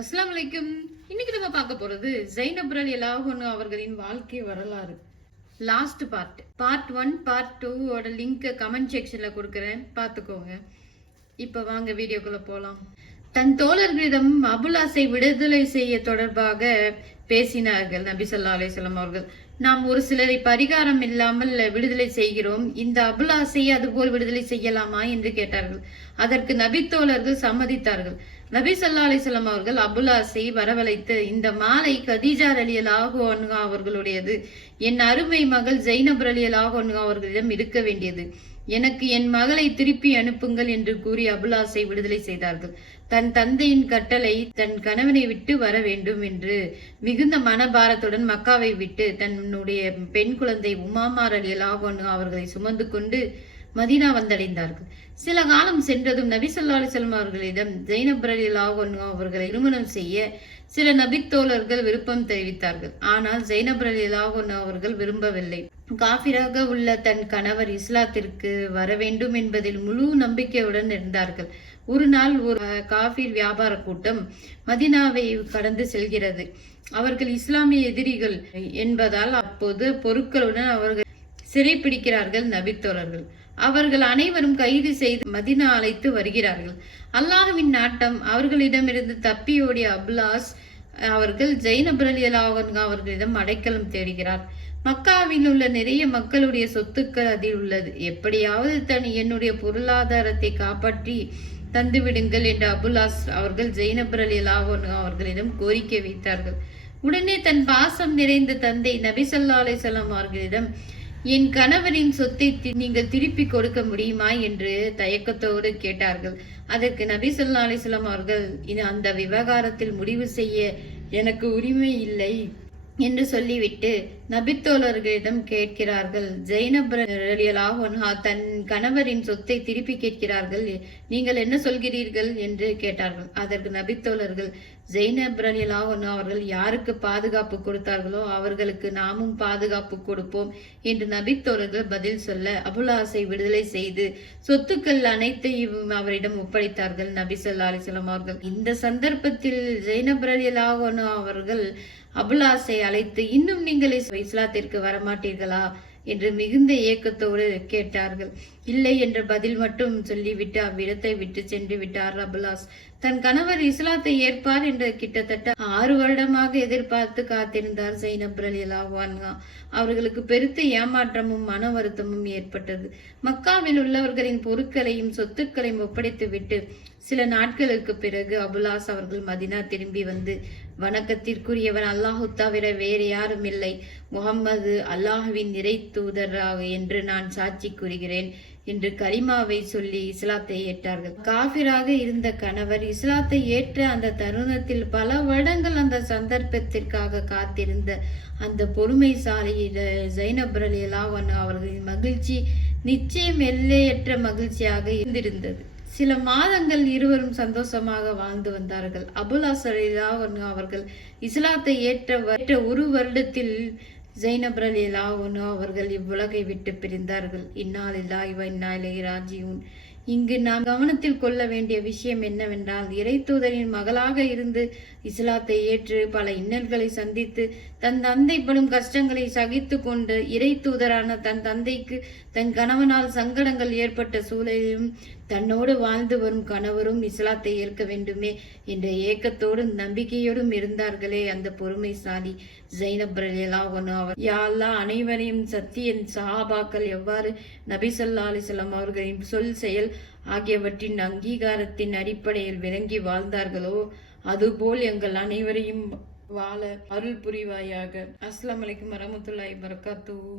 அஸ்ஸலாமு அலைக்கும். இன்னைக்கு நம்ம பார்க்க போறது ஜைனப் ரலியல்லாஹு அன்ஹு அவர்களின் வாழ்க்கை வரலாறு. லாஸ்ட் பார்ட் 1 பார்ட் 2 ஓட லிங்க் கமெண்ட் செக்ஷன்ல கொடுக்கறேன், பார்த்துக்கோங்க. இப்ப வாங்க வீடியோக்குள்ள போலாம். தன் தோழர்களிடம் அபுலாஸை விடுதலை செய்ய தொடர்பாக பேசினார்கள் நபி ஸல்லல்லாஹு அலைஹி வஸல்லம் அவர்கள். நாம் ஒரு சிலரை பரிகாரம் இல்லாமல் விடுதலை செய்கிறோம், இந்த அபுலாஸை அதுபோல் விடுதலை செய்யலாமா என்று கேட்டார்கள். அதற்கு நபி தோழர்கள் சம்மதித்தார்கள். நபி ஸல்லல்லாஹு அலைஹி வஸல்லம் அவர்கள் அபுலாஸை வரவழைத்து, இந்த மாலை கதீஜா ரலியல்லாஹு அன்ஹா அவர்களுடையது, என் அருமை மகள் ஜைனப் ரலியல்லாஹு அன்ஹா அவர்களிடம் இருக்க வேண்டியது, எனக்கு என் மகளை திருப்பி அனுப்புங்கள் என்று கூறி அபுலாஸை விடுதலை செய்தார்கள். தன் தந்தையின் கட்டளை தன் கணவனை விட்டு வர வேண்டும் என்று மிகுந்த மனபாரத்துடன் மக்காவை விட்டு தன்னுடைய பெண் குழந்தை உமாமா ரலியல்லாஹு அன்ஹா அவர்களை சுமந்து கொண்டு மதீனா வந்தடைந்தார்கள். சில காலம் சென்றதும் நபி ஸல்லல்லாஹு அலைஹி வஸல்லம் அவர்களிடம் ஜைனப் ரலியல்லாஹு அன்ஹா அவர்களை திருமணம் செய்ய சில நபித்தோழர்கள் விருப்பம் தெரிவித்தார்கள். ஆனால் ஜைனப் ரலியல்லாஹு அன்ஹா அவர்கள் விரும்பவில்லை. காஃபிராக உள்ள தன் கணவர் இஸ்லாத்திற்கு வர வேண்டும் என்பதில் முழு நம்பிக்கையுடன் இருந்தார்கள். ஒரு நாள் ஒரு காஃபிர் வியாபார கூட்டம் மதீனாவை கடந்து செல்கிறது. அவர்கள் இஸ்லாமிய எதிரிகள் என்பதால் அப்போது பொருட்களுடன் அவர்கள் சிறைப்பிடிக்கிறார்கள் நபித்தோழர்கள். அவர்கள் அனைவரும் கைது செய்து மதீனா அழைத்து வருகிறார்கள். அல்லாஹ்வின் நாட்டம் அவர்களிடமிருந்து தப்பியோடிய அபுலாஸ் அவர்கள் ஜைனப் ரலியல்லாஹு அன்ஹா அவர்களிடம் அடைக்கலம் தேடுகிறார். மக்காவில் உள்ள நிறைய மக்களுடைய சொத்துக்கள் அதில் உள்ளது, எப்படியாவது என்னுடைய பொருளாதாரத்தை காப்பாற்றி தந்துவிடுங்கள் என்று அபுலாஸ் அவர்கள் ஜைனப் ரலியல்லாஹு அன்ஹா அவர்களிடம் கோரிக்கை வைத்தார்கள். உடனே தன் பாசம் நிறைந்த தந்தை நபி ஸல்லல்லாஹு அலைஹி வஸல்லம் அவர்களிடம், என் கணவரின் சொத்தை நீங்கள் திருப்பி கொடுக்க முடியுமா என்று தயக்கத்தோடு கேட்டார்கள். அதற்கு நபி ஸல்லல்லாஹு அலைஹி வஸல்லம் அவர்கள், அந்த விவகாரத்தில் முடிவு செய்ய எனக்கு உரிமை இல்லை என்று சொல்லிவிட்டு நபித்தோழர்களிடம் கேட்கிறார்கள். ஜைனப் ரலியல்லாஹு அன்ஹா தன் கணவரின் சொத்தை திருப்பி கேட்கிறார்கள், நீங்கள் என்ன சொல்கிறீர்கள் என்று கேட்டார்கள். அதற்கு நபித்தோழர்கள், ஜைனப் ரலியல்லாஹு அன்ஹா அவர்கள் யாருக்கு பாதுகாப்பு கொடுத்தார்களோ அவர்களுக்கு நாமும் பாதுகாப்பு கொடுப்போம் என்று நபித்தோழர்கள் பதில் சொல்ல, அபுலாஸை விடுதலை செய்து சொத்துக்கள் அனைத்தையும் அவரிடம் ஒப்படைத்தார்கள் நபி ஸல்லல்லாஹு அலைஹி வஸல்லம் அவர்கள். இந்த சந்தர்ப்பத்தில் ஜைனப் ரலியல்லாஹு அன்ஹா அவர்கள் அபுலாஸை அழைத்து, இன்னும் நீங்கள் இஸ்லாத்திற்கு வரமாட்டீர்களா என்று மிகுந்த ஏக்கத்தோடு கேட்டார்கள். இல்லை என்ற பதில் மட்டும் சொல்லிவிட்டு அவ்விடத்தை விட்டு சென்று விட்டார் அபுலாஸ். தன் கணவர் இஸ்லாத்தை ஏற்பார் என்று கிட்டத்தட்ட 6 வருடமாக எதிர்பார்த்து காத்திருந்தார் ஜைனப் ரலியல்லாஹு அன்ஹா. அவர்களுக்கு பெருத்த ஏமாற்றமும் மன வருத்தமும் ஏற்பட்டது. மக்காவில் உள்ளவர்களின் பொருட்களையும் சொத்துக்களையும் ஒப்படைத்து விட்டு சில நாட்களுக்கு பிறகு அபுலாஸ் அவர்கள் மதீனா திரும்பி வந்து, வணக்கத்திற்குரியவன் அல்லாஹு தவிர வேறு யாரும் இல்லை, முகம்மது அல்லாஹுவின் நிறை தூதர் என்று நான் சாட்சி கூறுகிறேன் என்று கலிமாவை சொல்லி இஸ்லாத்தை ஏற்றார்கள். காஃபிராக இருந்த கணவர் இஸ்லாத்தை ஏற்ற அந்த தருணத்தில் பல வருடங்கள் அந்த சந்தர்ப்பத்திற்காக காத்திருந்த அந்த பொறுமைசாலி ஜைனப் ரலியல்லாஹு அன்ஹா அவர்களின் மகிழ்ச்சி நிச்சயம் எல்லையற்ற மகிழ்ச்சியாக இருந்திருந்தது. சில மாதங்கள் இருவரும் சந்தோஷமாக வாழ்ந்து வந்தார்கள். அபுலாஸ் ரலியல்லாஹு அன்ஹு அவர்கள் இஸ்லாத்தை ஏற்ற ஒரு வருடத்தில் ஜைனப் ரலியல்லாஹு அன்ஹா அவர்கள் இவ்வுலகை விட்டு பிரிந்தார்கள். இன்னா லில்லாஹி வ இன்னா இலைஹி ராஜிஊன். இங்கு நாம் கவனத்தில் கொள்ள வேண்டிய விஷயம் என்னவென்றால், இறை தூதரின் மகளாக இருந்து இஸ்லாத்தை ஏற்று பல இன்னல்களை சந்தித்து தன் தந்தை படும் கஷ்டங்களை சகித்து கொண்டு இறை தூதரான தன் தந்தைக்கு தன் கணவனால் சங்கடங்கள் ஏற்பட்ட சூழலிலும் தன்னோடு வாழ்ந்து வரும் கணவரும் இஸ்லாத்தை ஏற்க வேண்டுமே என்ற ஏக்கத்தோடும் நம்பிக்கையோடும் இருந்தார்களே அந்த பொறுமைசாலி ஜைனப் ரலியல்லாஹு அன்ஹா. யா அல்லாஹ், அனைவரையும் சத்தியன் சஹாபாக்கள் எவ்வாறு நபி ஸல்லல்லாஹு அலைஹி வஸல்லம் அவர்களின் சொல் செயல் ஆகியவற்றின் அங்கீகாரத்தின் அடிப்படையில் விளங்கி வாழ்ந்தார்களோ அதுபோல் எங்கள் அனைவரையும் வாழ அருள் புரிவாயாக. அஸ்ஸலாமு அலைக்கும் வரஹ்மத்துல்லாஹி வபரகாத்துஹு.